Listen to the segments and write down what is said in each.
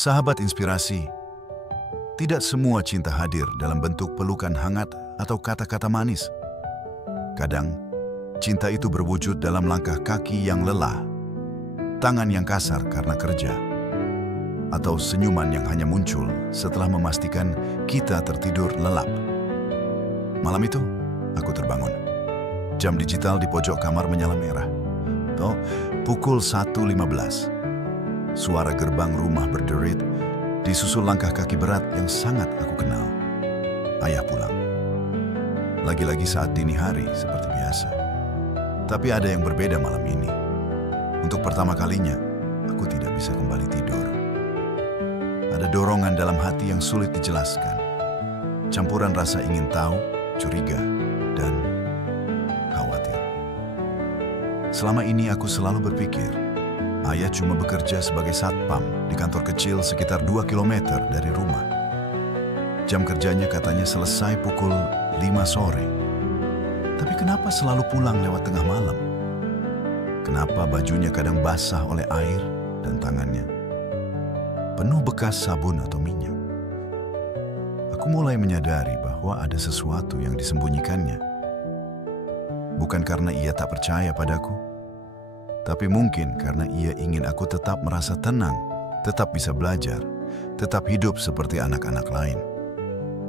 Sahabat inspirasi, tidak semua cinta hadir dalam bentuk pelukan hangat atau kata-kata manis. Kadang, cinta itu berwujud dalam langkah kaki yang lelah, tangan yang kasar karena kerja, atau senyuman yang hanya muncul setelah memastikan kita tertidur lelap. Malam itu, aku terbangun. Jam digital di pojok kamar menyala merah. Pukul 1.15. Suara gerbang rumah berderit, disusul langkah kaki berat yang sangat aku kenal. Ayah pulang. Lagi-lagi saat dini hari seperti biasa. Tapi ada yang berbeda malam ini. Untuk pertama kalinya, aku tidak bisa kembali tidur. Ada dorongan dalam hati yang sulit dijelaskan. Campuran rasa ingin tahu, curiga, dan khawatir. Selama ini aku selalu berpikir, ayah cuma bekerja sebagai satpam di kantor kecil sekitar 2 km dari rumah. Jam kerjanya katanya selesai pukul 5 sore. Tapi kenapa selalu pulang lewat tengah malam? Kenapa bajunya kadang basah oleh air dan tangannya penuh bekas sabun atau minyak? Aku mulai menyadari bahwa ada sesuatu yang disembunyikannya. Bukan karena ia tak percaya padaku, tapi mungkin karena ia ingin aku tetap merasa tenang, tetap bisa belajar, tetap hidup seperti anak-anak lain.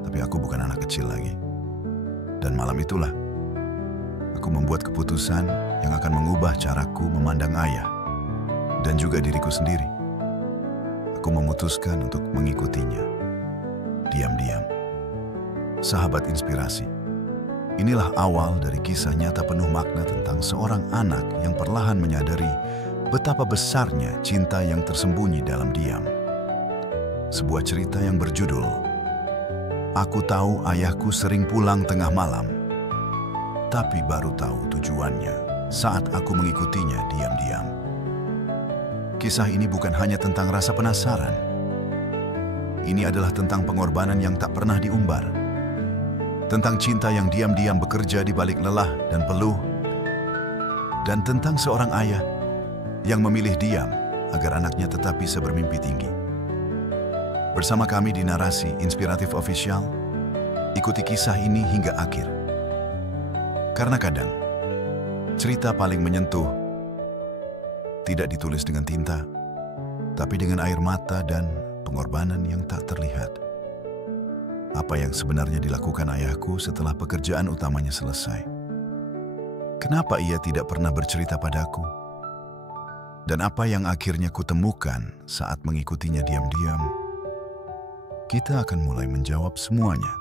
Tapi aku bukan anak kecil lagi. Dan malam itulah, aku membuat keputusan yang akan mengubah caraku memandang ayah dan juga diriku sendiri. Aku memutuskan untuk mengikutinya. Diam-diam. Sahabat inspirasi. Inilah awal dari kisah nyata penuh makna tentang seorang anak yang perlahan menyadari betapa besarnya cinta yang tersembunyi dalam diam. Sebuah cerita yang berjudul, Aku Tahu Ayahku Sering Pulang Tengah Malam, tapi baru tahu tujuannya saat aku mengikutinya diam-diam. Kisah ini bukan hanya tentang rasa penasaran. Ini adalah tentang pengorbanan yang tak pernah diumbar. Tentang cinta yang diam-diam bekerja di balik lelah dan peluh. Dan tentang seorang ayah yang memilih diam agar anaknya tetap bisa bermimpi tinggi. Bersama kami di Narasi Inspiratif Official, ikuti kisah ini hingga akhir. Karena kadang, cerita paling menyentuh tidak ditulis dengan tinta, tapi dengan air mata dan pengorbanan yang tak terlihat. Apa yang sebenarnya dilakukan ayahku setelah pekerjaan utamanya selesai? Kenapa ia tidak pernah bercerita padaku? Dan apa yang akhirnya kutemukan saat mengikutinya diam-diam? Kita akan mulai menjawab semuanya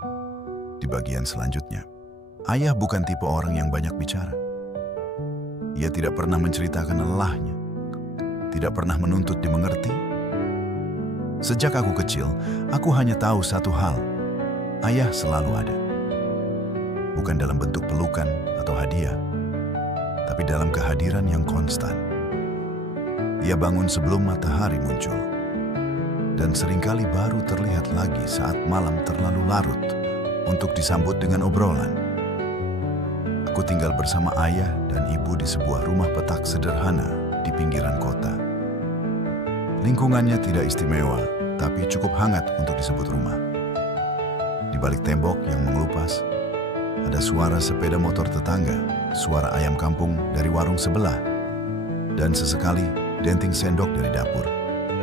di bagian selanjutnya. Ayah bukan tipe orang yang banyak bicara. Ia tidak pernah menceritakan lelahnya, tidak pernah menuntut dimengerti. Sejak aku kecil, aku hanya tahu satu hal. Ayah selalu ada. Bukan dalam bentuk pelukan atau hadiah, tapi dalam kehadiran yang konstan. Ia bangun sebelum matahari muncul, dan seringkali baru terlihat lagi saat malam terlalu larut untuk disambut dengan obrolan. Aku tinggal bersama ayah dan ibu di sebuah rumah petak sederhana di pinggiran kota. Lingkungannya tidak istimewa, tapi cukup hangat untuk disebut rumah. Di balik tembok yang mengelupas, ada suara sepeda motor tetangga, suara ayam kampung dari warung sebelah, dan sesekali denting sendok dari dapur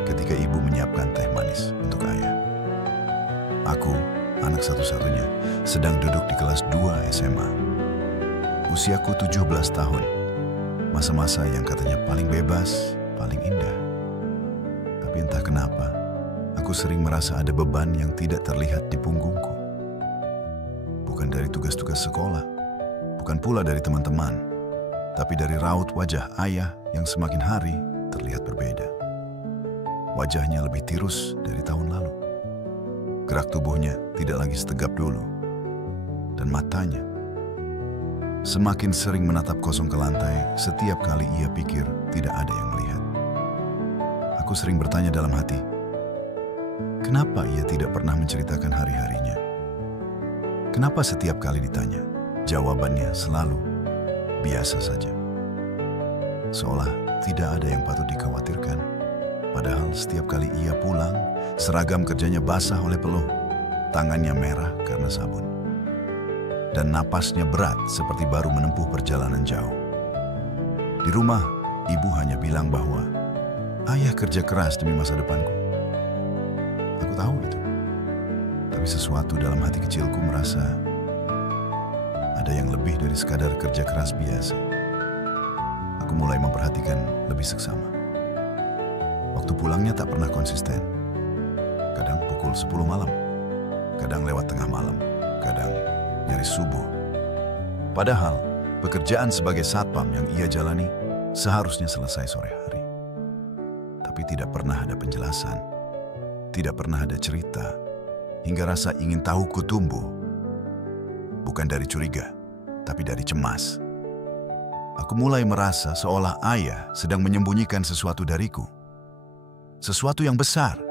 ketika ibu menyiapkan teh manis untuk ayah. Aku, anak satu-satunya, sedang duduk di kelas 2 SMA. Usiaku 17 tahun, masa-masa yang katanya paling bebas, paling indah. Tapi entah kenapa, aku sering merasa ada beban yang tidak terlihat di punggungku. Bukan dari tugas-tugas sekolah, bukan pula dari teman-teman, tapi dari raut wajah ayah yang semakin hari terlihat berbeda. Wajahnya lebih tirus dari tahun lalu. Gerak tubuhnya tidak lagi setegap dulu. Dan matanya semakin sering menatap kosong ke lantai setiap kali ia pikir tidak ada yang melihat. Aku sering bertanya dalam hati, kenapa ia tidak pernah menceritakan hari-harinya? Kenapa setiap kali ditanya, jawabannya selalu biasa saja? Seolah tidak ada yang patut dikhawatirkan. Padahal setiap kali ia pulang, Seragam kerjanya basah oleh peluh, tangannya merah karena sabun. Dan napasnya berat seperti baru menempuh perjalanan jauh. Di rumah, ibu hanya bilang bahwa ayah kerja keras demi masa depanku. Aku tahu itu. Tapi sesuatu dalam hati kecilku merasa ada yang lebih dari sekadar kerja keras biasa. Aku mulai memperhatikan lebih seksama. Waktu pulangnya tak pernah konsisten. Kadang pukul 10 malam, kadang lewat tengah malam, kadang nyaris subuh. Padahal pekerjaan sebagai satpam yang ia jalani seharusnya selesai sore hari. Tapi tidak pernah ada penjelasan, tidak pernah ada cerita, hingga rasa ingin tahuku tumbuh. Bukan dari curiga, tapi dari cemas. Aku mulai merasa seolah ayah sedang menyembunyikan sesuatu dariku. Sesuatu yang besar.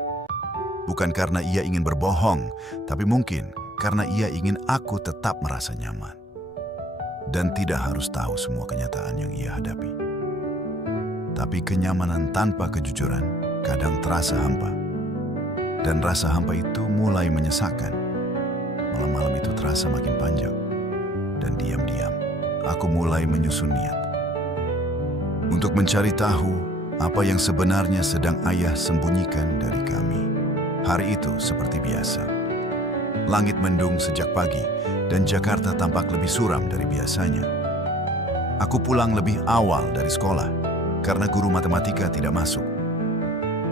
Bukan karena ia ingin berbohong, tapi mungkin karena ia ingin aku tetap merasa nyaman. Dan tidak harus tahu semua kenyataan yang ia hadapi. Tapi kenyamanan tanpa kejujuran kadang terasa hampa. Dan rasa hampa itu mulai menyesakkan. Malam-malam itu terasa makin panjang. Dan diam-diam, aku mulai menyusun niat. Untuk mencari tahu apa yang sebenarnya sedang ayah sembunyikan dari kami. Hari itu seperti biasa. Langit mendung sejak pagi dan Jakarta tampak lebih suram dari biasanya. Aku pulang lebih awal dari sekolah karena guru matematika tidak masuk.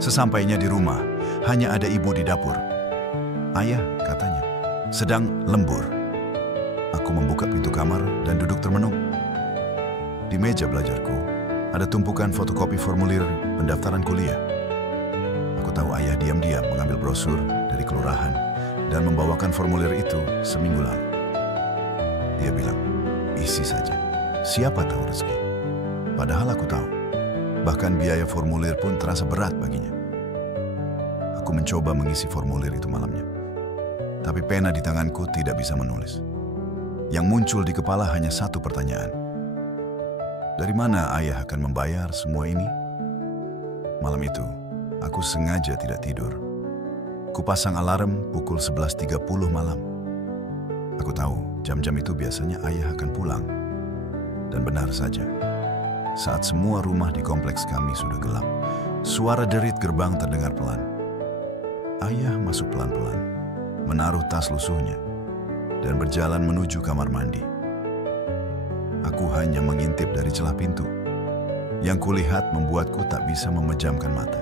Sesampainya di rumah, hanya ada ibu di dapur. Ayah, katanya, sedang lembur. Aku membuka pintu kamar dan duduk termenung. Di meja belajarku, ada tumpukan fotokopi formulir pendaftaran kuliah. Aku tahu ayah diam-diam mengambil brosur dari kelurahan dan membawakan formulir itu seminggu lalu. Dia bilang, isi saja, siapa tahu rezeki. Padahal aku tahu, bahkan biaya formulir pun terasa berat baginya. Aku mencoba mengisi formulir itu malamnya. Tapi pena di tanganku tidak bisa menulis. Yang muncul di kepala hanya satu pertanyaan. Dari mana ayah akan membayar semua ini? Malam itu, aku sengaja tidak tidur. Kupasang alarm pukul 11.30 malam. Aku tahu jam-jam itu biasanya ayah akan pulang. Dan benar saja, saat semua rumah di kompleks kami sudah gelap, suara derit gerbang terdengar pelan. Ayah masuk pelan-pelan, menaruh tas lusuhnya, dan berjalan menuju kamar mandi. Aku hanya mengintip dari celah pintu. Yang kulihat membuatku tak bisa memejamkan mata.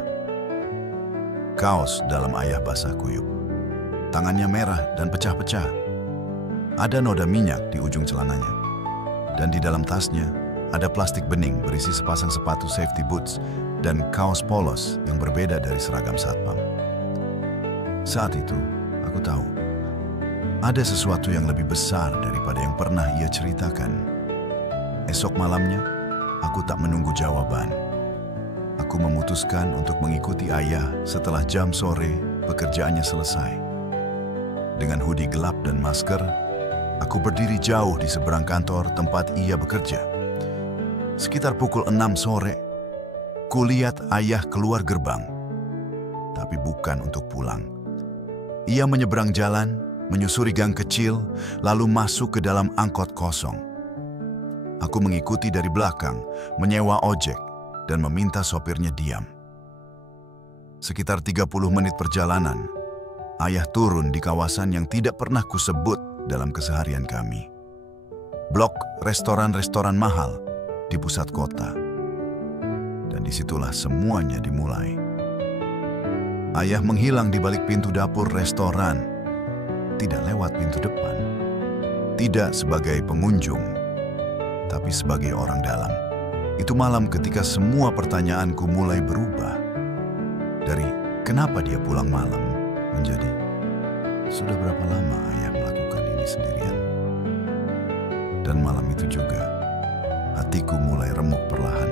Kaos dalam ayah basah kuyup. Tangannya merah dan pecah-pecah. Ada noda minyak di ujung celananya. Dan di dalam tasnya ada plastik bening berisi sepasang sepatu safety boots dan kaos polos yang berbeda dari seragam satpam. Saat itu, aku tahu ada sesuatu yang lebih besar daripada yang pernah ia ceritakan. Esok malamnya, aku tak menunggu jawaban. Aku memutuskan untuk mengikuti ayah setelah jam sore pekerjaannya selesai. Dengan hoodie gelap dan masker, aku berdiri jauh di seberang kantor tempat ia bekerja. Sekitar pukul 6 sore, kulihat ayah keluar gerbang. Tapi bukan untuk pulang. Ia menyeberang jalan, menyusuri gang kecil, lalu masuk ke dalam angkot kosong. Aku mengikuti dari belakang, menyewa ojek, dan meminta sopirnya diam. Sekitar 30 menit perjalanan, ayah turun di kawasan yang tidak pernah kusebut dalam keseharian kami. Blok restoran-restoran mahal di pusat kota. Dan disitulah semuanya dimulai. Ayah menghilang di balik pintu dapur restoran, tidak lewat pintu depan. Tidak sebagai pengunjung, tapi sebagai orang dalam. Itu malam ketika semua pertanyaanku mulai berubah. Dari kenapa dia pulang malam menjadi sudah berapa lama ayah melakukan ini sendirian. Dan malam itu juga, hatiku mulai remuk perlahan.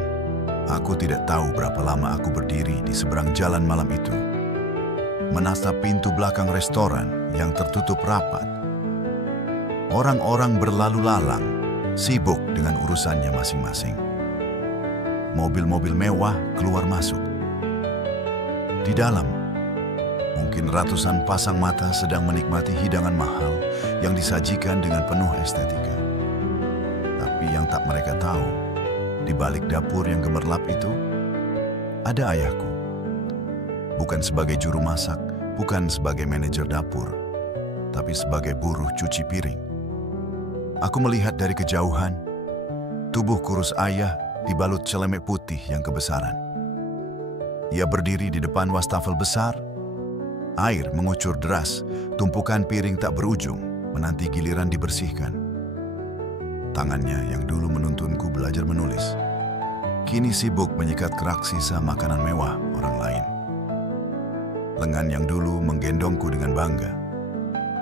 Aku tidak tahu berapa lama aku berdiri di seberang jalan malam itu, menatap pintu belakang restoran yang tertutup rapat. Orang-orang berlalu lalang, sibuk dengan urusannya masing-masing. Mobil-mobil mewah keluar masuk. Di dalam, Mungkin ratusan pasang mata sedang menikmati hidangan mahal yang disajikan dengan penuh estetika. Tapi yang tak mereka tahu, di balik dapur yang gemerlap itu, ada ayahku. Bukan sebagai juru masak, bukan sebagai manajer dapur, tapi sebagai buruh cuci piring. Aku melihat dari kejauhan, tubuh kurus ayah dibalut celemek putih yang kebesaran. Ia berdiri di depan wastafel besar. Air mengucur deras, tumpukan piring tak berujung, menanti giliran dibersihkan. Tangannya yang dulu menuntunku belajar menulis, kini sibuk menyikat kerak sisa makanan mewah orang lain. Lengan yang dulu menggendongku dengan bangga,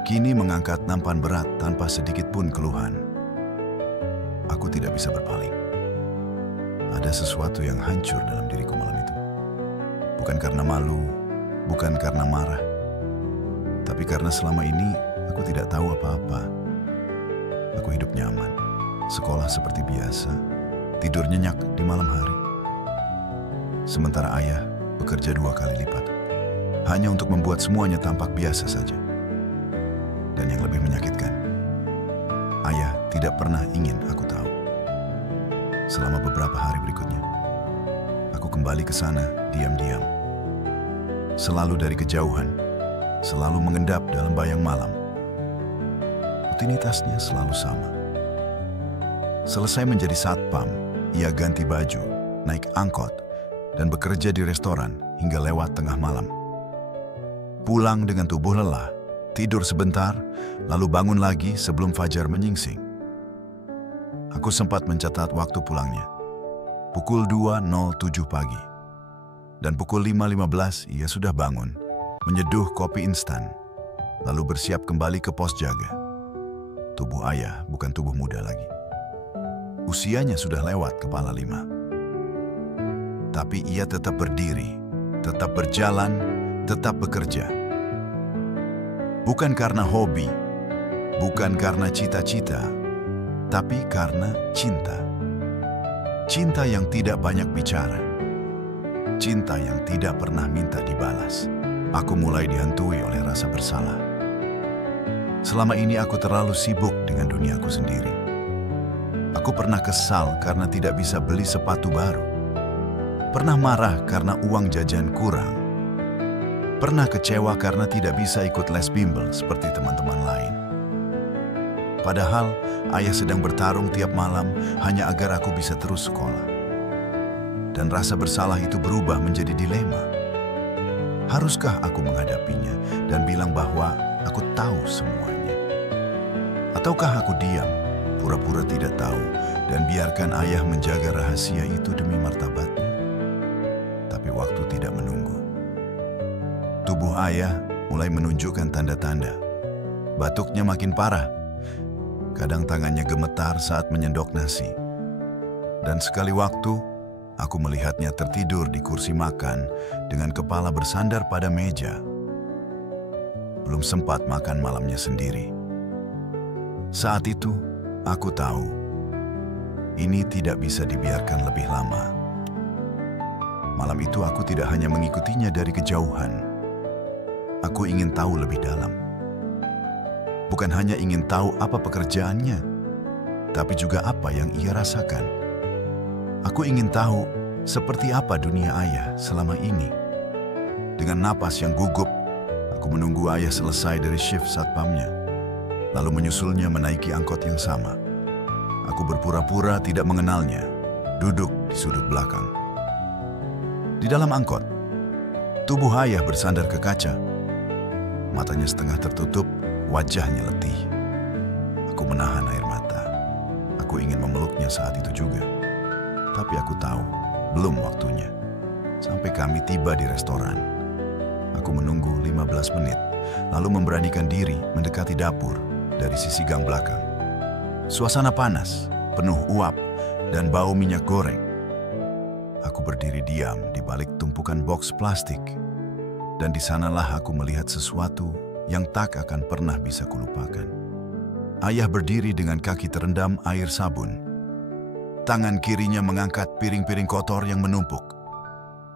kini mengangkat nampan berat tanpa sedikit pun keluhan. Aku tidak bisa berpaling. Ada sesuatu yang hancur dalam diriku malam itu. Bukan karena malu, bukan karena marah, tapi karena selama ini aku tidak tahu apa-apa. Aku hidup nyaman, sekolah seperti biasa, tidur nyenyak di malam hari. Sementara ayah bekerja 2 kali lipat, hanya untuk membuat semuanya tampak biasa saja. Dan yang lebih menyakitkan, ayah tidak pernah ingin aku tahu. Selama beberapa hari berikutnya, aku kembali ke sana diam-diam. Selalu dari kejauhan, selalu mengendap dalam bayang malam. Rutinitasnya selalu sama. Selesai menjadi satpam, ia ganti baju, naik angkot, dan bekerja di restoran hingga lewat tengah malam. Pulang dengan tubuh lelah, tidur sebentar, lalu bangun lagi sebelum fajar menyingsing. Aku sempat mencatat waktu pulangnya. Pukul 2.07 pagi. Dan pukul 5.15 ia sudah bangun, menyeduh kopi instan, lalu bersiap kembali ke pos jaga. Tubuh ayah bukan tubuh muda lagi. Usianya sudah lewat kepala 5. Tapi ia tetap berdiri, tetap berjalan, tetap bekerja. Bukan karena hobi, bukan karena cita-cita, tapi karena cinta. Cinta yang tidak banyak bicara. Cinta yang tidak pernah minta dibalas. Aku mulai dihantui oleh rasa bersalah. Selama ini aku terlalu sibuk dengan duniaku sendiri. Aku pernah kesal karena tidak bisa beli sepatu baru. Pernah marah karena uang jajan kurang. Pernah kecewa karena tidak bisa ikut les bimbel seperti teman-teman lain. Padahal ayah sedang bertarung tiap malam hanya agar aku bisa terus sekolah. Dan rasa bersalah itu berubah menjadi dilema. Haruskah aku menghadapinya dan bilang bahwa aku tahu semuanya? Ataukah aku diam, pura-pura tidak tahu, dan biarkan ayah menjaga rahasia itu demi martabatnya? Tapi waktu tidak menunggu. Tubuh ayah mulai menunjukkan tanda-tanda. Batuknya makin parah. Kadang tangannya gemetar saat menyendok nasi. Dan sekali waktu, aku melihatnya tertidur di kursi makan dengan kepala bersandar pada meja. Belum sempat makan malamnya sendiri. Saat itu, aku tahu ini tidak bisa dibiarkan lebih lama. Malam itu aku tidak hanya mengikutinya dari kejauhan. Aku ingin tahu lebih dalam. Bukan hanya ingin tahu apa pekerjaannya, tapi juga apa yang ia rasakan. Aku ingin tahu seperti apa dunia ayah selama ini. Dengan napas yang gugup, aku menunggu ayah selesai dari shift satpamnya, lalu menyusulnya menaiki angkot yang sama. Aku berpura-pura tidak mengenalnya, duduk di sudut belakang. Di dalam angkot, tubuh ayah bersandar ke kaca. Matanya setengah tertutup, wajahnya letih. Aku menahan air mata. Aku ingin memeluknya saat itu juga. Tapi aku tahu, belum waktunya. Sampai kami tiba di restoran. Aku menunggu 15 menit, lalu memberanikan diri mendekati dapur dari sisi gang belakang. Suasana panas, penuh uap, dan bau minyak goreng. Aku berdiri diam di balik tumpukan boks plastik. Dan di sanalah aku melihat sesuatu yang tak akan pernah bisa kulupakan. Ayah berdiri dengan kaki terendam air sabun. Tangan kirinya mengangkat piring-piring kotor yang menumpuk.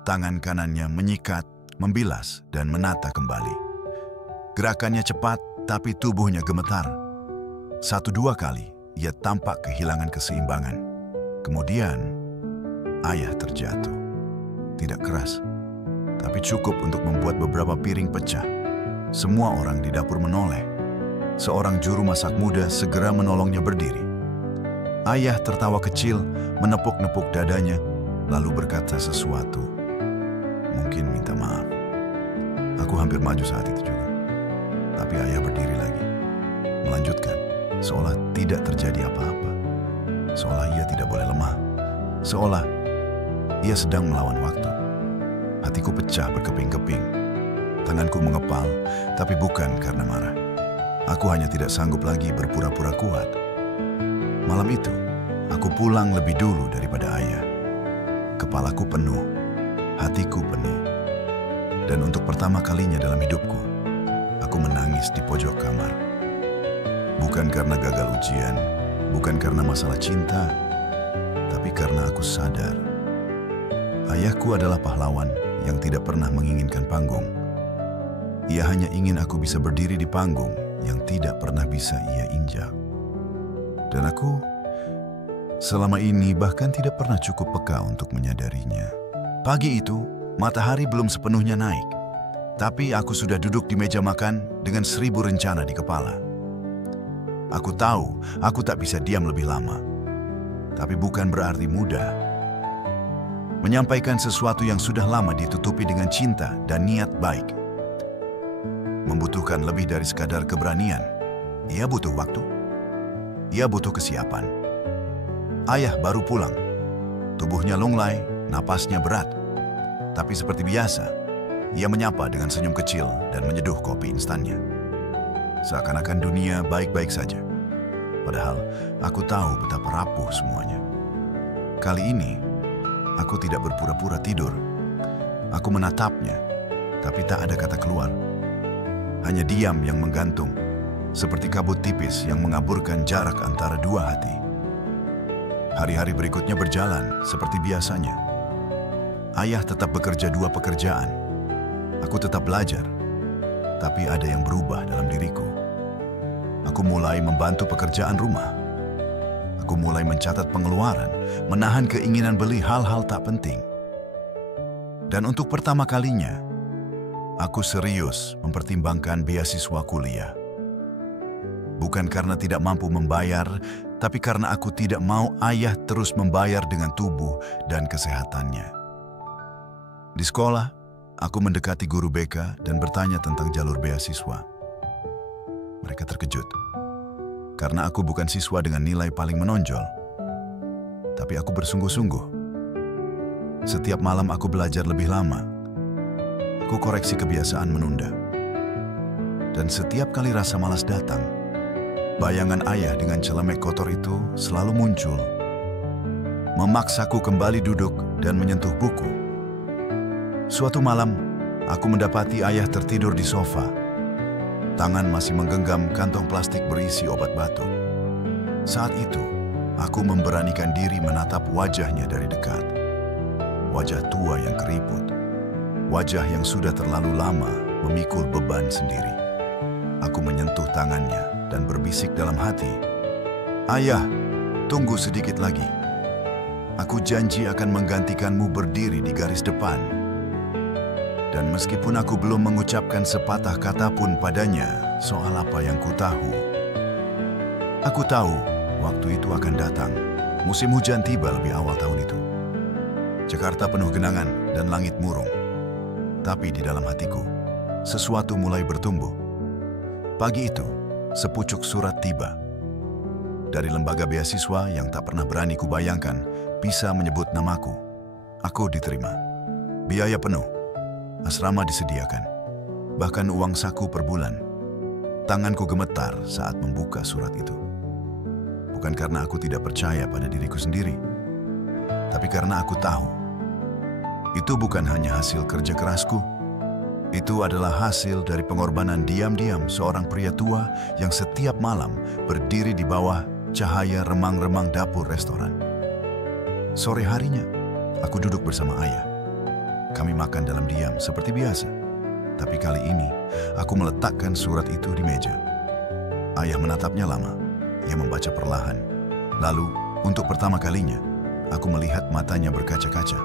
Tangan kanannya menyikat membilas, dan menata kembali. Gerakannya cepat, tapi tubuhnya gemetar. 1-2 kali, ia tampak kehilangan keseimbangan. Kemudian, ayah terjatuh. Tidak keras, tapi cukup untuk membuat beberapa piring pecah. Semua orang di dapur menoleh. Seorang juru masak muda segera menolongnya berdiri. Ayah tertawa kecil, menepuk-nepuk dadanya, lalu berkata sesuatu. Mungkin minta maaf. Aku hampir maju saat itu juga. Tapi ayah berdiri lagi, melanjutkan, seolah tidak terjadi apa-apa. Seolah ia tidak boleh lemah. Seolah ia sedang melawan waktu. Hatiku pecah berkeping-keping. Tanganku mengepal, tapi bukan karena marah. Aku hanya tidak sanggup lagi berpura-pura kuat. Malam itu, aku pulang lebih dulu daripada ayah. Kepalaku penuh, hatiku penuh. Dan untuk pertama kalinya dalam hidupku, aku menangis di pojok kamar. Bukan karena gagal ujian, bukan karena masalah cinta, tapi karena aku sadar. Ayahku adalah pahlawan yang tidak pernah menginginkan panggung. Ia hanya ingin aku bisa berdiri di panggung yang tidak pernah bisa ia injak. Dan aku selama ini bahkan tidak pernah cukup peka untuk menyadarinya. Pagi itu, matahari belum sepenuhnya naik. Tapi aku sudah duduk di meja makan dengan 1000 rencana di kepala. Aku tahu aku tak bisa diam lebih lama. Tapi bukan berarti mudah. Menyampaikan sesuatu yang sudah lama ditutupi dengan cinta dan niat baik membutuhkan lebih dari sekadar keberanian. Ia butuh waktu. Ia butuh kesiapan. Ayah baru pulang. Tubuhnya lunglai, napasnya berat. Tapi seperti biasa, ia menyapa dengan senyum kecil dan menyeduh kopi instannya. Seakan-akan dunia baik-baik saja. Padahal aku tahu betapa rapuh semuanya. Kali ini, aku tidak berpura-pura tidur. Aku menatapnya, tapi tak ada kata keluar. Hanya diam yang menggantung, seperti kabut tipis yang mengaburkan jarak antara dua hati. Hari-hari berikutnya berjalan seperti biasanya. Ayah tetap bekerja 2 pekerjaan. Aku tetap belajar, tapi ada yang berubah dalam diriku. Aku mulai membantu pekerjaan rumah. Aku mulai mencatat pengeluaran, menahan keinginan beli hal-hal tak penting. Dan untuk pertama kalinya, aku serius mempertimbangkan beasiswa kuliah. Bukan karena tidak mampu membayar, tapi karena aku tidak mau ayah terus membayar dengan tubuh dan kesehatannya. Di sekolah, aku mendekati guru BK dan bertanya tentang jalur beasiswa. Mereka terkejut, karena aku bukan siswa dengan nilai paling menonjol. Tapi aku bersungguh-sungguh. Setiap malam aku belajar lebih lama. Aku koreksi kebiasaan menunda. Dan setiap kali rasa malas datang, bayangan ayah dengan celemek kotor itu selalu muncul. Memaksaku kembali duduk dan menyentuh buku. Suatu malam, aku mendapati ayah tertidur di sofa. Tangan masih menggenggam kantong plastik berisi obat batuk. Saat itu, aku memberanikan diri menatap wajahnya dari dekat. Wajah tua yang keriput. Wajah yang sudah terlalu lama memikul beban sendiri. Aku menyentuh tangannya dan berbisik dalam hati, "Ayah, tunggu sedikit lagi. Aku janji akan menggantikanmu berdiri di garis depan." Dan meskipun aku belum mengucapkan sepatah kata pun padanya soal apa yang ku tahu, aku tahu waktu itu akan datang. Musim hujan tiba lebih awal tahun itu. Jakarta penuh genangan dan langit murung. Tapi di dalam hatiku, sesuatu mulai bertumbuh. Pagi itu, sepucuk surat tiba. Dari lembaga beasiswa yang tak pernah berani kubayangkan bisa menyebut namaku. Aku diterima. Biaya penuh. Asrama disediakan. Bahkan uang saku per bulan. Tanganku gemetar saat membuka surat itu. Bukan karena aku tidak percaya pada diriku sendiri, tapi karena aku tahu itu bukan hanya hasil kerja kerasku. Itu adalah hasil dari pengorbanan diam-diam seorang pria tua yang setiap malam berdiri di bawah cahaya remang-remang dapur restoran. Sore harinya, aku duduk bersama ayah. Kami makan dalam diam seperti biasa. Tapi kali ini, aku meletakkan surat itu di meja. Ayah menatapnya lama. Ia membaca perlahan. Lalu, untuk pertama kalinya, aku melihat matanya berkaca-kaca.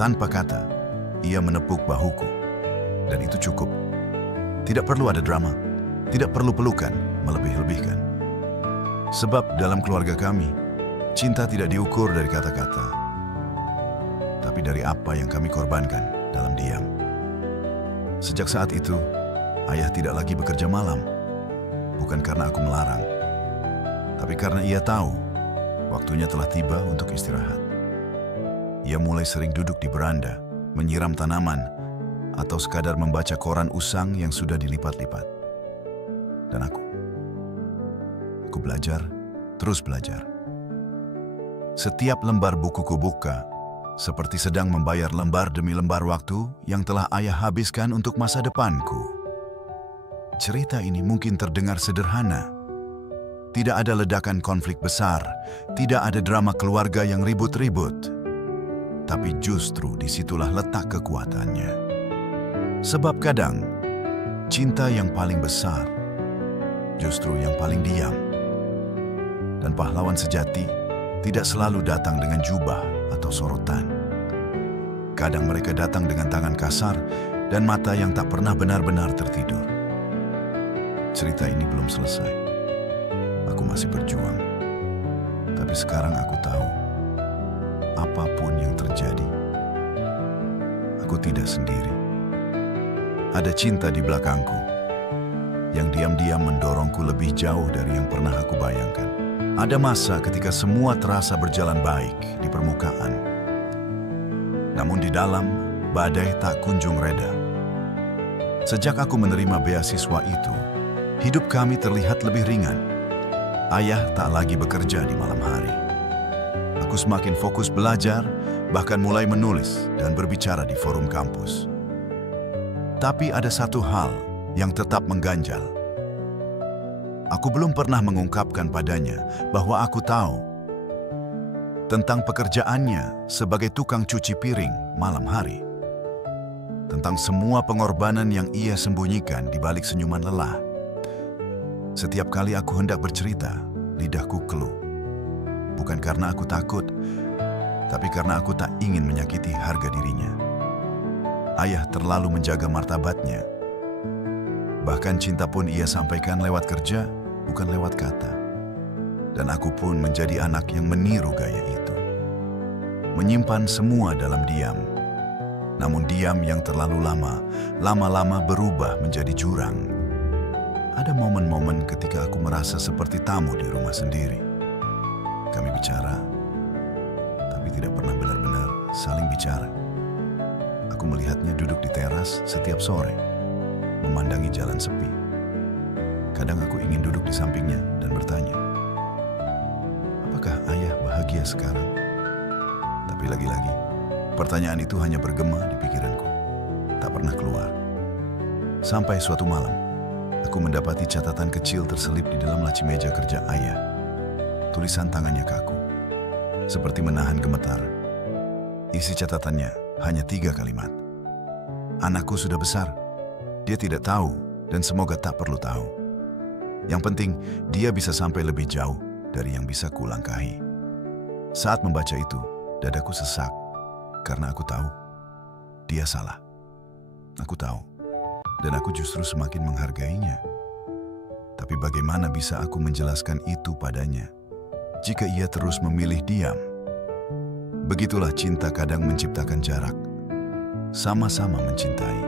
Tanpa kata, ia menepuk bahuku. Dan itu cukup. Tidak perlu ada drama. Tidak perlu pelukan, melebih-lebihkan. Sebab dalam keluarga kami, cinta tidak diukur dari kata-kata, tapi dari apa yang kami korbankan dalam diam. Sejak saat itu, ayah tidak lagi bekerja malam. Bukan karena aku melarang, tapi karena ia tahu waktunya telah tiba untuk istirahat. Ia mulai sering duduk di beranda, menyiram tanaman, atau sekadar membaca koran usang yang sudah dilipat-lipat. Dan aku belajar, terus belajar. Setiap lembar bukuku buka, seperti sedang membayar lembar demi lembar waktu yang telah ayah habiskan untuk masa depanku. Cerita ini mungkin terdengar sederhana. Tidak ada ledakan konflik besar, tidak ada drama keluarga yang ribut-ribut. Tapi justru disitulah letak kekuatannya. Sebab kadang, cinta yang paling besar justru yang paling diam. Dan pahlawan sejati tidak selalu datang dengan jubah atau sorotan. Kadang mereka datang dengan tangan kasar dan mata yang tak pernah benar-benar tertidur. Cerita ini belum selesai. Aku masih berjuang. Tapi sekarang aku tahu, apapun yang terjadi, aku tidak sendiri. Ada cinta di belakangku, yang diam-diam mendorongku lebih jauh dari yang pernah aku bayangkan. Ada masa ketika semua terasa berjalan baik di permukaan. Namun di dalam, badai tak kunjung reda. Sejak aku menerima beasiswa itu, hidup kami terlihat lebih ringan. Ayah tak lagi bekerja di malam hari. Aku semakin fokus belajar, bahkan mulai menulis dan berbicara di forum kampus. Tapi ada satu hal yang tetap mengganjal. Aku belum pernah mengungkapkan padanya bahwa aku tahu tentang pekerjaannya sebagai tukang cuci piring malam hari. Tentang semua pengorbanan yang ia sembunyikan di balik senyuman lelah. Setiap kali aku hendak bercerita, lidahku keluh. Bukan karena aku takut, tapi karena aku tak ingin menyakiti harga dirinya. Ayah terlalu menjaga martabatnya. Bahkan cinta pun ia sampaikan lewat kerja, bukan lewat kata. Dan aku pun menjadi anak yang meniru gaya itu. Menyimpan semua dalam diam. Namun diam yang terlalu lama, lama-lama berubah menjadi jurang. Ada momen-momen ketika aku merasa seperti tamu di rumah sendiri. Kami bicara, tapi tidak pernah benar-benar saling bicara. Aku melihatnya duduk di teras setiap sore, memandangi jalan sepi. Kadang aku ingin duduk di sampingnya dan bertanya, apakah ayah bahagia sekarang? Tapi lagi-lagi, pertanyaan itu hanya bergema di pikiranku, tak pernah keluar. Sampai suatu malam, aku mendapati catatan kecil terselip di dalam laci meja kerja ayah. Tulisan tangannya kaku, seperti menahan gemetar. Isi catatannya hanya 3 kalimat. Anakku sudah besar, dia tidak tahu dan semoga tak perlu tahu. Yang penting, dia bisa sampai lebih jauh dari yang bisa kulangkahi. Saat membaca itu, dadaku sesak karena aku tahu dia salah. Aku tahu, dan aku justru semakin menghargainya. Tapi bagaimana bisa aku menjelaskan itu padanya jika ia terus memilih diam? Begitulah cinta kadang menciptakan jarak. Sama-sama mencintai,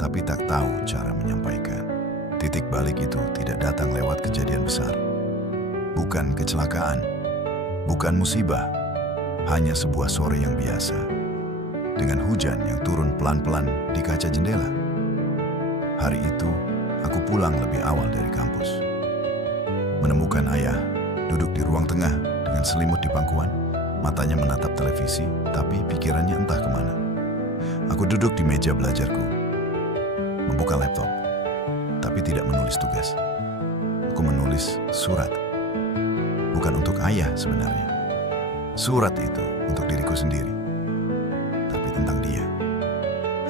tapi tak tahu cara menyampaikan. Titik balik itu tidak datang lewat kejadian besar. Bukan kecelakaan, bukan musibah, hanya sebuah sore yang biasa. Dengan hujan yang turun pelan-pelan di kaca jendela. Hari itu, aku pulang lebih awal dari kampus. Menemukan ayah duduk di ruang tengah dengan selimut di pangkuan, matanya menatap televisi, tapi pikirannya entah kemana. Aku duduk di meja belajarku, membuka laptop, tapi tidak menulis tugas. Aku menulis surat. Bukan untuk ayah sebenarnya. Surat itu untuk diriku sendiri. Tapi tentang dia.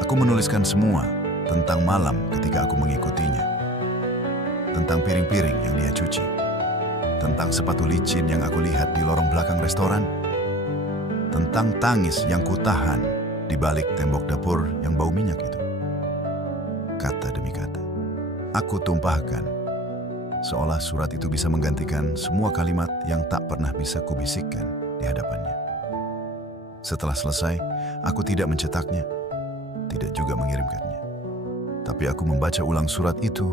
Aku menuliskan semua tentang malam ketika aku mengikutinya. Tentang piring-piring yang dia cuci. Tentang sepatu licin yang aku lihat di lorong belakang restoran. Tentang tangis yang kutahan di balik tembok dapur yang bau minyak itu. Kata demi kata, aku tumpahkan, seolah surat itu bisa menggantikan semua kalimat yang tak pernah bisa kubisikkan di hadapannya. Setelah selesai, aku tidak mencetaknya, tidak juga mengirimkannya. Tapi aku membaca ulang surat itu,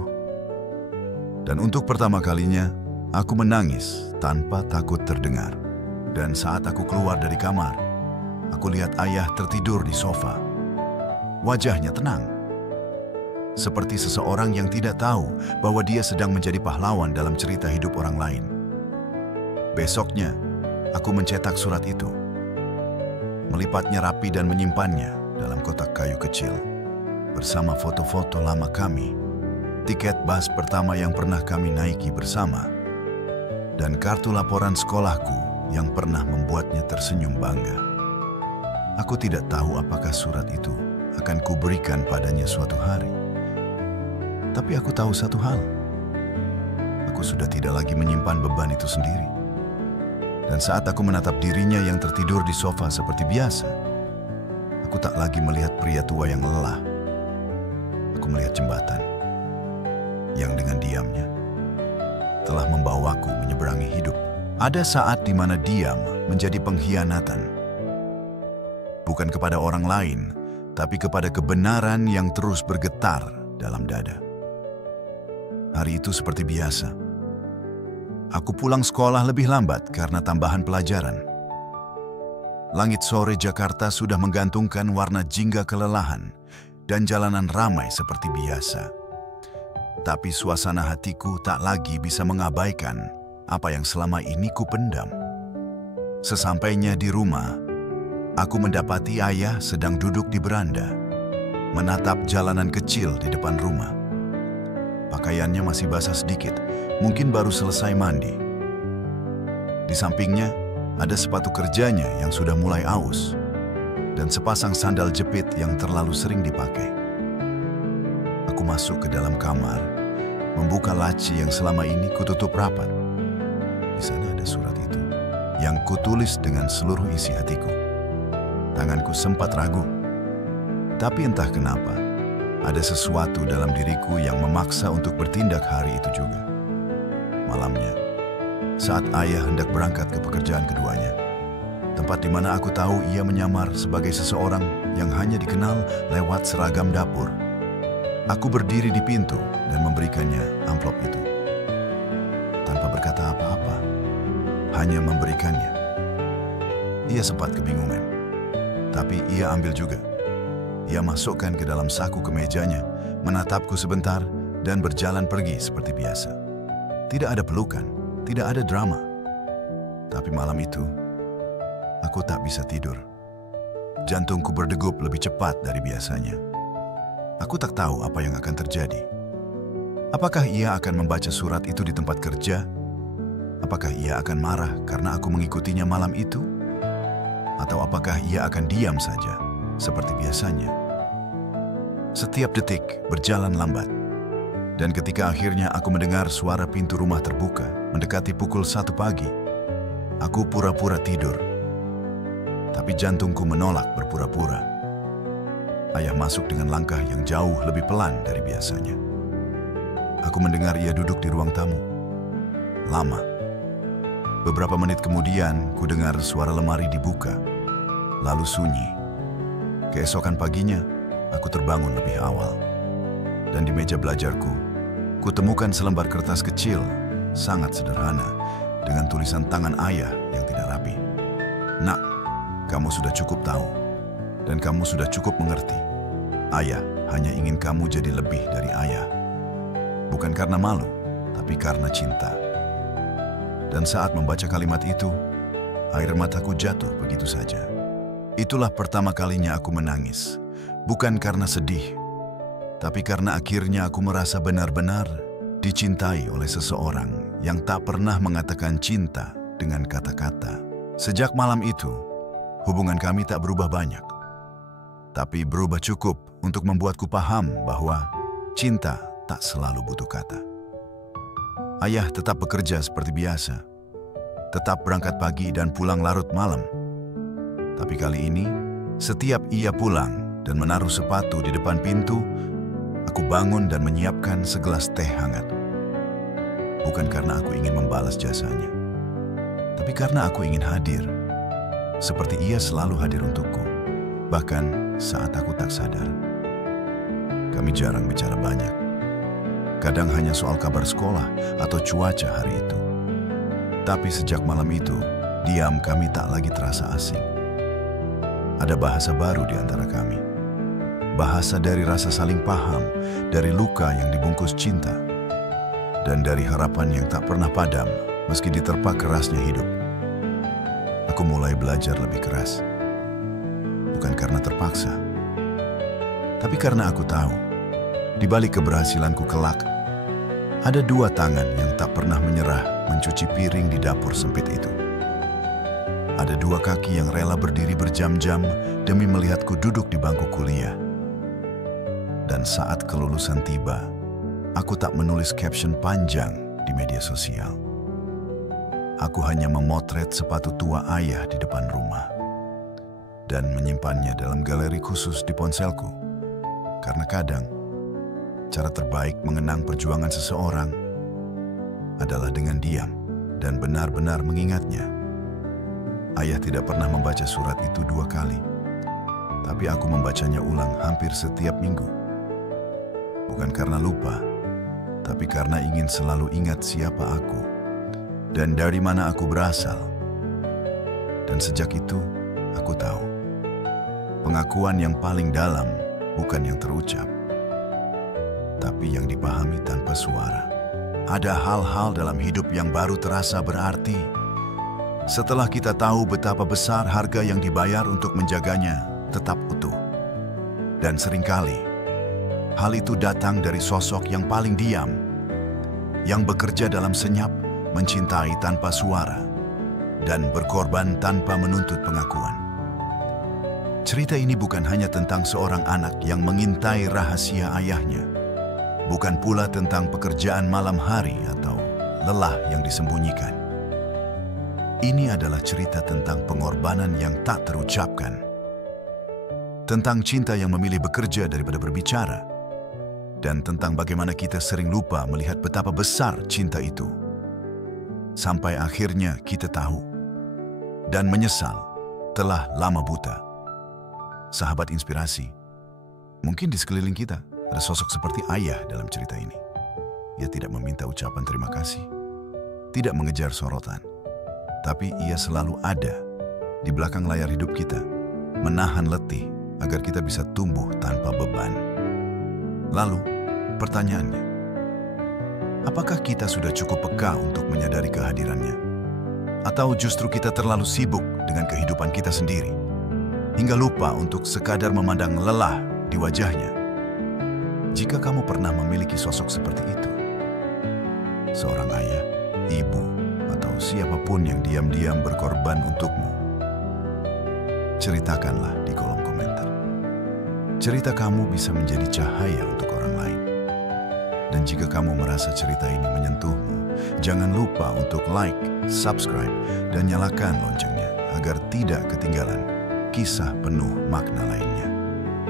dan untuk pertama kalinya, aku menangis tanpa takut terdengar. Dan saat aku keluar dari kamar, aku lihat ayah tertidur di sofa. Wajahnya tenang. Seperti seseorang yang tidak tahu bahwa dia sedang menjadi pahlawan dalam cerita hidup orang lain. Besoknya, aku mencetak surat itu, melipatnya rapi dan menyimpannya dalam kotak kayu kecil, bersama foto-foto lama kami, tiket bus pertama yang pernah kami naiki bersama, dan kartu laporan sekolahku yang pernah membuatnya tersenyum bangga. Aku tidak tahu apakah surat itu akan kuberikan padanya suatu hari. Tapi aku tahu satu hal, aku sudah tidak lagi menyimpan beban itu sendiri. Dan saat aku menatap dirinya yang tertidur di sofa seperti biasa, aku tak lagi melihat pria tua yang lelah. Aku melihat jembatan yang dengan diamnya telah membawaku menyeberangi hidup. Ada saat di mana diam menjadi pengkhianatan. Bukan kepada orang lain, tapi kepada kebenaran yang terus bergetar dalam dada. Hari itu seperti biasa. Aku pulang sekolah lebih lambat karena tambahan pelajaran. Langit sore Jakarta sudah menggantungkan warna jingga kelelahan dan jalanan ramai seperti biasa. Tapi suasana hatiku tak lagi bisa mengabaikan apa yang selama ini kupendam. Sesampainya di rumah, aku mendapati ayah sedang duduk di beranda, menatap jalanan kecil di depan rumah. Pakaiannya masih basah sedikit, mungkin baru selesai mandi. Di sampingnya, ada sepatu kerjanya yang sudah mulai aus, dan sepasang sandal jepit yang terlalu sering dipakai. Aku masuk ke dalam kamar, membuka laci yang selama ini kututup rapat. Di sana ada surat itu, yang kutulis dengan seluruh isi hatiku. Tanganku sempat ragu, tapi entah kenapa, ada sesuatu dalam diriku yang memaksa untuk bertindak hari itu juga. Malamnya, saat ayah hendak berangkat ke pekerjaan keduanya, tempat di mana aku tahu ia menyamar sebagai seseorang yang hanya dikenal lewat seragam dapur, aku berdiri di pintu dan memberikannya amplop itu. Tanpa berkata apa-apa, hanya memberikannya. Ia sempat kebingungan, tapi ia ambil juga. Ia masukkan ke dalam saku kemejanya, menatapku sebentar, dan berjalan pergi seperti biasa. Tidak ada pelukan, tidak ada drama. Tapi malam itu, aku tak bisa tidur. Jantungku berdegup lebih cepat dari biasanya. Aku tak tahu apa yang akan terjadi. Apakah ia akan membaca surat itu di tempat kerja? Apakah ia akan marah karena aku mengikutinya malam itu? Atau apakah ia akan diam saja, seperti biasanya? Setiap detik berjalan lambat. Dan ketika akhirnya aku mendengar suara pintu rumah terbuka, mendekati pukul 1 pagi, aku pura-pura tidur. Tapi jantungku menolak berpura-pura. Ayah masuk dengan langkah yang jauh lebih pelan dari biasanya. Aku mendengar ia duduk di ruang tamu. Lama. Beberapa menit kemudian, ku dengar suara lemari dibuka, lalu sunyi. Keesokan paginya, aku terbangun lebih awal. Dan di meja belajarku, ku temukan selembar kertas kecil, sangat sederhana, dengan tulisan tangan ayah yang tidak rapi. Nak, kamu sudah cukup tahu, dan kamu sudah cukup mengerti. Ayah hanya ingin kamu jadi lebih dari ayah. Bukan karena malu, tapi karena cinta. Dan saat membaca kalimat itu, air mataku jatuh begitu saja. Itulah pertama kalinya aku menangis. Bukan karena sedih, tapi karena akhirnya aku merasa benar-benar dicintai oleh seseorang yang tak pernah mengatakan cinta dengan kata-kata. Sejak malam itu, hubungan kami tak berubah banyak. tapi berubah cukup untuk membuatku paham bahwa cinta tak selalu butuh kata. Ayah tetap bekerja seperti biasa, tetap berangkat pagi dan pulang larut malam. Tapi kali ini, setiap ia pulang dan menaruh sepatu di depan pintu, aku bangun dan menyiapkan segelas teh hangat. Bukan karena aku ingin membalas jasanya, tapi karena aku ingin hadir, seperti ia selalu hadir untukku, bahkan saat aku tak sadar. Kami jarang bicara banyak, kadang hanya soal kabar sekolah atau cuaca hari itu. Tapi sejak malam itu, diam kami tak lagi terasa asing. Ada bahasa baru di antara kami. Bahasa dari rasa saling paham, dari luka yang dibungkus cinta, dan dari harapan yang tak pernah padam meski diterpa kerasnya hidup. Aku mulai belajar lebih keras. Bukan karena terpaksa, tapi karena aku tahu, di balik keberhasilanku kelak, ada dua tangan yang tak pernah menyerah mencuci piring di dapur sempit itu. Ada dua kaki yang rela berdiri berjam-jam demi melihatku duduk di bangku kuliah. Dan saat kelulusan tiba, aku tak menulis caption panjang di media sosial. Aku hanya memotret sepatu tua ayah di depan rumah dan menyimpannya dalam galeri khusus di ponselku. Karena kadang, cara terbaik mengenang perjuangan seseorang adalah dengan diam dan benar-benar mengingatnya. Ayah tidak pernah membaca surat itu 2 kali, tapi aku membacanya ulang hampir setiap minggu. Bukan karena lupa, tapi karena ingin selalu ingat siapa aku dan dari mana aku berasal. Dan sejak itu, aku tahu, pengakuan yang paling dalam bukan yang terucap, tapi yang dipahami tanpa suara. Ada hal-hal dalam hidup yang baru terasa berarti setelah kita tahu betapa besar harga yang dibayar untuk menjaganya tetap utuh. Dan seringkali, hal itu datang dari sosok yang paling diam, yang bekerja dalam senyap, mencintai tanpa suara, dan berkorban tanpa menuntut pengakuan. Cerita ini bukan hanya tentang seorang anak yang mengintai rahasia ayahnya, bukan pula tentang pekerjaan malam hari atau lelah yang disembunyikan. Ini adalah cerita tentang pengorbanan yang tak terucapkan, tentang cinta yang memilih bekerja daripada berbicara, dan tentang bagaimana kita sering lupa melihat betapa besar cinta itu. Sampai akhirnya kita tahu dan menyesal telah lama buta. Sahabat inspirasi, mungkin di sekeliling kita ada sosok seperti ayah dalam cerita ini. Ia tidak meminta ucapan terima kasih, tidak mengejar sorotan, tapi ia selalu ada di belakang layar hidup kita, menahan letih agar kita bisa tumbuh tanpa beban. Lalu, pertanyaannya, apakah kita sudah cukup peka untuk menyadari kehadirannya? Atau justru kita terlalu sibuk dengan kehidupan kita sendiri, hingga lupa untuk sekadar memandang lelah di wajahnya? Jika kamu pernah memiliki sosok seperti itu, seorang ayah, ibu, atau siapapun yang diam-diam berkorban untukmu, ceritakanlah di kolom komentar. Cerita kamu bisa menjadi cahaya untuk orang lain. Dan jika kamu merasa cerita ini menyentuhmu, jangan lupa untuk like, subscribe, dan nyalakan loncengnya agar tidak ketinggalan kisah penuh makna lainnya.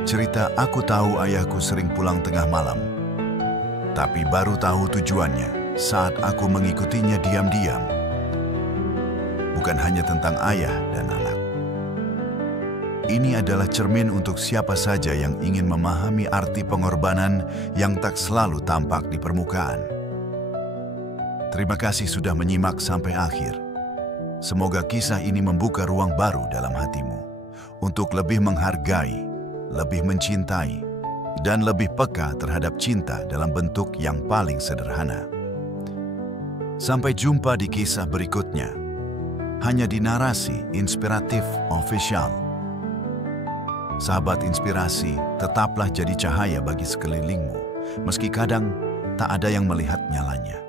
Cerita Aku Tahu Ayahku Sering Pulang Tengah Malam, tapi baru tahu tujuannya saat aku mengikutinya diam-diam. Bukan hanya tentang ayah dan anak. Ini adalah cermin untuk siapa saja yang ingin memahami arti pengorbanan yang tak selalu tampak di permukaan. Terima kasih sudah menyimak sampai akhir. Semoga kisah ini membuka ruang baru dalam hatimu untuk lebih menghargai, lebih mencintai, dan lebih peka terhadap cinta dalam bentuk yang paling sederhana. Sampai jumpa di kisah berikutnya, hanya di Narasi Inspiratif Official. Sahabat inspirasi, tetaplah jadi cahaya bagi sekelilingmu, meski kadang tak ada yang melihat nyalanya.